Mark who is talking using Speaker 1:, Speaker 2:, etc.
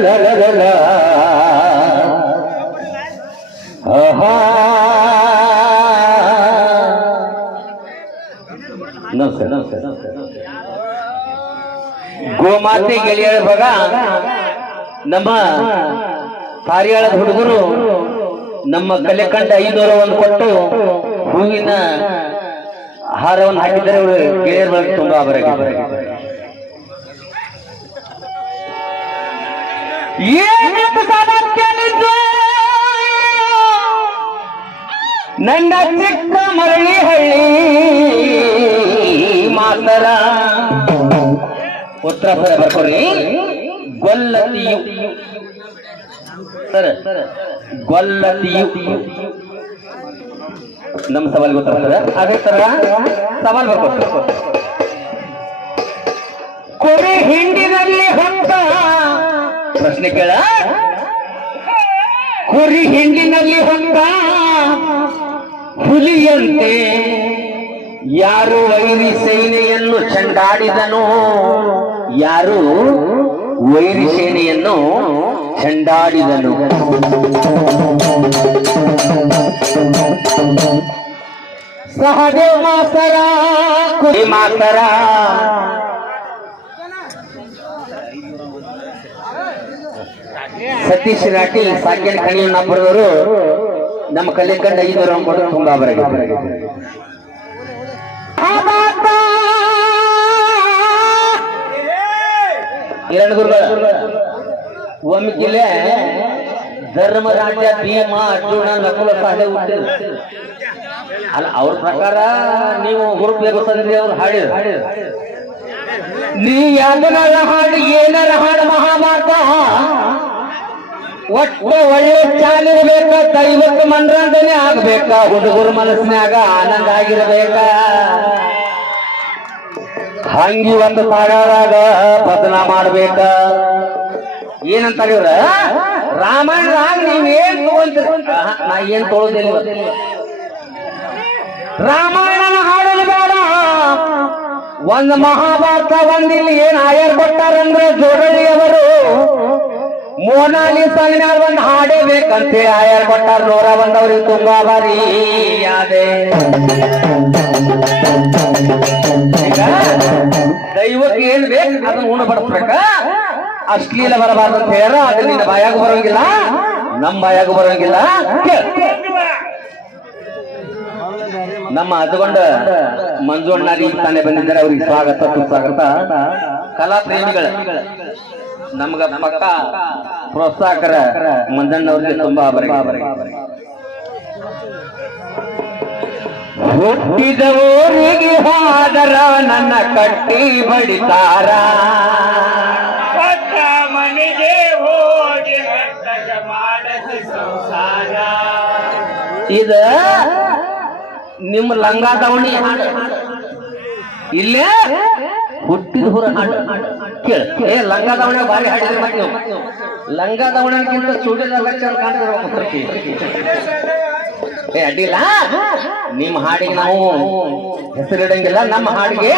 Speaker 1: la la la No sé, no sé, no sé, no sé. ಗೋಮಾತೆ ಗೆಳೆಯರ ಭಾಗ ನಮ್ಮ ಕಾರ್ಯಾಳದ ಹುಡುಗರು, ನಮ್ಮ ಕಲೆ ಕಂಡ ಐನೂರ ಒಂದು ಕೊಟ್ಟು ಹೂವಿನ ಹಾರವನ್ನು ಹಾಕಿದರೆ ಅವರು ಗೆಳೆಯರ ಬಳಕೆ ತುಂಬಾ ಸಮಸ್ಯೆನಿದ್ದು ನನ್ನ ಚಿಕ್ಕ ಮರಳಿ ಹಳ್ಳಿ ಮಾತರ ಉತ್ತರ ಬರ ಬರ್ಕೊಡ್ರಿ. ಗೊಲ್ಲತಿಯು. ಸರ್ ಗೊಲ್ಲತಿಯು. ನಮ್ಮ ಸವಾಲ್ ಗೊತ್ತಾಗ್ತದೆ ಅದೇ ತರ ಸವಾಲ್ ಬರ್ಕೊಡ್ರಿ. ಕೊರಿ ಹಿಂಡಿನಲ್ಲಿ ಹಂತ ಪ್ರಶ್ನೆ ಕೇಳ. ಕುರಿ ಹಿಂಡಿನಲ್ಲಿ ಹಂತ ಹುಲಿಯಂತೆ ಯಾರು ವೈರಿ ಸೇನೆಯನ್ನು ಚಂಡಾಡಿದನು? ಯಾರು ವೈರಿ ಸೇನೆಯನ್ನು ಹೆಂಡಾಡಿದನು? ಸಹದೇವ ಮಾತರ ಕುರಿ ಮಾತರ ಸತೀಶ್ ರಾಟಿ ಸಾಕಿನ ಕಣಿಯನ್ನ ಬರೆದವರು ನಮ್ಮ ಕಲ್ಲಿಕಂಡ ಐನೂರ ಕೊಡು ತುಂಬಾ ಬರಗೆ ಎರಡು ಗುರುಗಳ? ಒಮ್ಮಿಕಿಲೆ ಧರ್ಮರಾಜ ಭೀಮ, ಅರ್ಜುನ, ನಕುಲ ಸಹದೆ ಉಂಟು ಅಲ್ಲ, ಅವ್ರ ಪ್ರಕಾರ ನೀವು ಹುರುಪೇರು ತಂದ್ರಿ ಅವ್ರು ಹಾಡಿ ನೀ ಯಾವನಾರ ಹಾಡು ಏನಾರ ಹಾಡು ಮಹಾಭಾರತ? ಒಟ್ಟು ಒಳ್ಳೆ ಚಾಲಿರ್ಬೇಕ, ದೈವಕ್ಕೆ ಮನರಂಜನೆ ಆಗ್ಬೇಕ? ಹುಡುಗರು ಮನಸ್ಸಿನಾಗ ಆನಂದ ಆಗಿರ್ಬೇಕ? ಹಂಗಿ ಒಂದು ತಾಳದಾಗ ಬದನ ಮಾಡ್ಬೇಕ. ಏನಂತಾರೆ ಇವ್ರ ರಾಮಾಯಣದಾಗ ನೀವೇನ್ ತಗೊಂತೀರ? ಆಹಾ, ನಾ ಏನ್ ತೊಗೊಳೋದಿಲ್ಲ. ರಾಮಾಯಣನ ಹಾಡೋದು ಬೇಡ. ಒಂದು ಮಹಾಭಾರತ ಒಂದಿಲ್ಲಿ ಏನ್ ಆಯರ್ ಕೊಟ್ಟಾರಂದ್ರೆ ಮೋನಾಲಿ ಸಂಜ್ಞಾರ್ ಒಂದು ಹಾಡೇ ಬೇಕಂತೇಳಿ ಆಯರ್ ಕೊಟ್ಟಾರ ನೋರ ಬಂದವ್ರಿಗೆ ತುಂಬಾ ಬಾರಿ ಯಾದೆ. ದೈವಕ್ಕೆ ಏನ್ ಬೇಕು ಅದನ್ನ ಉಣ ಅಶ್ಲೀಲ ಬರಬಾರ್ದು ಅಂತ ಹೇಳ ಅದ್ರ ನಿನ್ನ ಬಾಯಾಗ ಬರೋಂಗಿಲ್ಲ. ನಮ್ಮ ಬಾಯಾಗ ಬರೋಂಗಿಲ್ಲ. ನಮ್ಮ ಅದುಗೊಂಡ ಮಂಜುಣ್ಣಾರಿ ತಾನೆ ಬಂದಿದ್ದಾರೆ, ಅವ್ರಿಗೆ ಸ್ವಾಗತ, ಸುಸ್ವಾಗತ. ಕಲಾ ಪ್ರೇಮಿಗಳ, ನಮ್ಗ ಪಕ್ಕ ಪ್ರೋತ್ಸಾಹಕರ ಮಂಜಣ್ಣವ್ರಿಗೆ ತುಂಬಾ ಹುಟ್ಟಿದವರಿಗೆ ಹಾದರ ನನ್ನ ಕಟ್ಟಿ ಬಡಿತಾರ.
Speaker 2: ಮನೆಗೆ ಹೋಗಿ ಸಂಸಾರ.
Speaker 1: ಇದ ನಿಮ್ಮ ಲಂಗ ದವಣಿ ಇಲ್ಲೇ ಹುಟ್ಟಿದ ಹುರ ಹಾಡು. ಕೇಳ. ಏ ಲಂಗ ದವಣೆ ಬಾರಿ ಹಾಡಿದ್ರೆ ಮಾಡಿ ನೀವು. ಲಂಗ ದವಣಕ್ಕಿಂತ ಚೂಡಿದ ಲಕ್ಷ ಕಾಣ್ತಿರೋ ಏ ಅಡ್ಡಿಲ್ಲ ನಿಮ್ಮ ಹಾಡಿಗೆ ನಾವು ಹೆಸರಿಡಂಗಿಲ್ಲ ನಮ್ಮ ಹಾಡಿಗೆ.